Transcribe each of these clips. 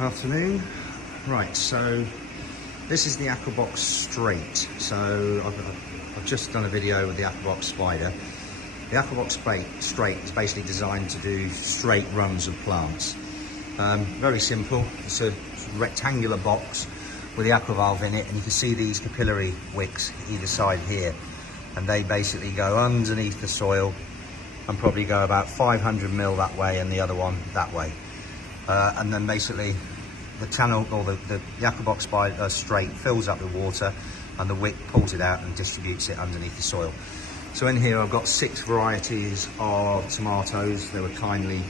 Afternoon. Right, so this is the AQUAbox Straight. So I've just done a video with the AQUAbox Spider. The AQUAbox Straight is basically designed to do straight runs of plants. Very simple. It's a rectangular box with the aqua valve in it, and you can see these capillary wicks either side here, and they basically go underneath the soil and probably go about 500 mil that way and the other one that way. And then basically the channel, or the AQUAbox Spider Straight fills up with water, and the wick pulls it out and distributes it underneath the soil. So in here I've got 6 varieties of tomatoes. The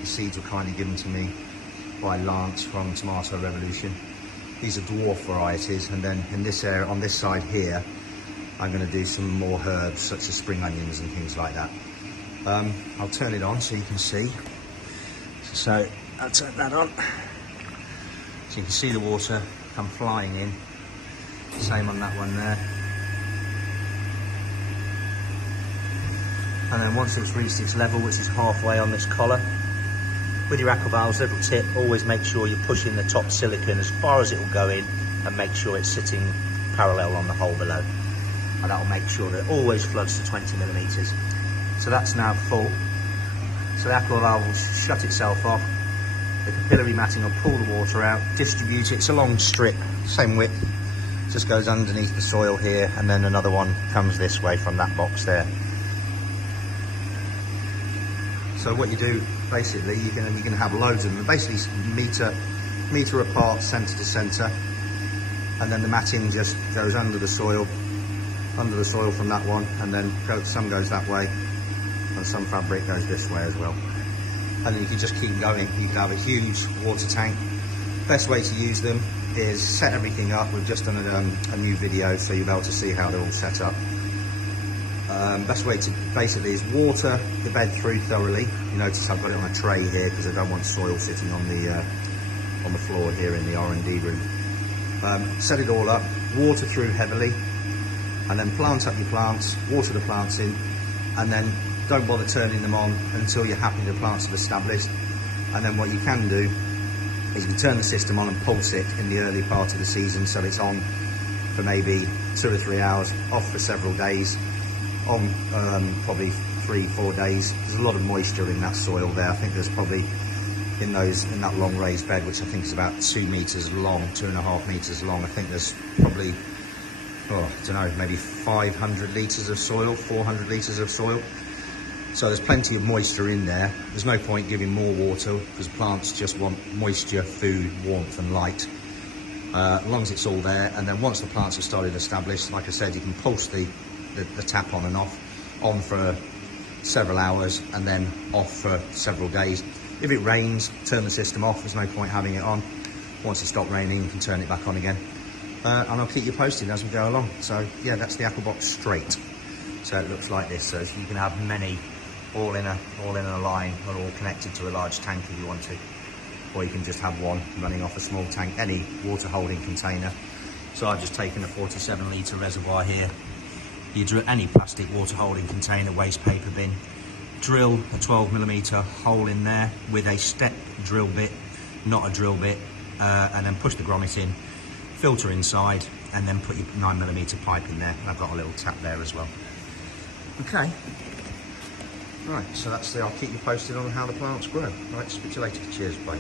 seeds were kindly given to me by Lance from Tomato Revolution. These are dwarf varieties, and then in this area, on this side here, I'm going to do some more herbs such as spring onions and things like that. I'll turn it on so you can see. So I'll turn that on. So you can see the water come flying in. Same on that one there. And then once it's reached its level, which is halfway on this collar, with your aqua valves, little tip, always make sure you're pushing the top silicone as far as it will go in, and make sure it's sitting parallel on the hole below. And that will make sure that it always floods to 20 millimeters. So that's now full. So the aqua valve will shut itself off. The capillary matting will pull the water out, distribute it. It's a long strip, same width, just goes underneath the soil here, and then another one comes this way from that box there. So what you do, basically, you're going to have loads of them, basically meter apart, centre to centre, and then the matting just goes under the soil from that one, and then some goes that way, and some fabric goes this way as well. And then you can just keep going. You can have a huge water tank. Best way to use them is set everything up. We've just done a new video, so you'll be able to see how they're all set up. Best way to basically is water the bed through thoroughly. You notice I've got it on a tray here because I don't want soil sitting on the floor here in the R&D room. Set it all up, water through heavily, and then plant up your plants, water the plants in, and then don't bother turning them on until you're happy the plants have established. And then what you can do is you turn the system on and pulse it in the early part of the season, so it's on for maybe 2 or 3 hours, off for several days, on probably 3-4 days. There's a lot of moisture in that soil there. I think there's probably in that long raised bed, which I think is about 2 meters long, 2.5 meters long, I think there's probably, I don't know, maybe 500 litres of soil, 400 litres of soil. So there's plenty of moisture in there. There's no point giving more water because plants just want moisture, food, warmth and light. As long as it's all there, and then once the plants have started established, like I said, you can pulse the tap on and off, on for several hours and then off for several days. If it rains, turn the system off. There's no point having it on. Once it stops raining, you can turn it back on again. And I'll keep you posted as we go along. So yeah, that's the AQUAbox Straight. So it looks like this. So you can have many all in a line, or all connected to a large tank if you want to, or you can just have one running off a small tank, any water holding container. So I've just taken a 47 litre reservoir here. You drill any plastic water holding container, waste paper bin, drill a 12mm hole in there with a step drill bit, not a drill bit, and then push the grommet in, filter inside, and then put your 9mm pipe in there. And I've got a little tap there as well. Okay. Right, so I'll keep you posted on how the plants grow. Right, speak to you later. Cheers, bye.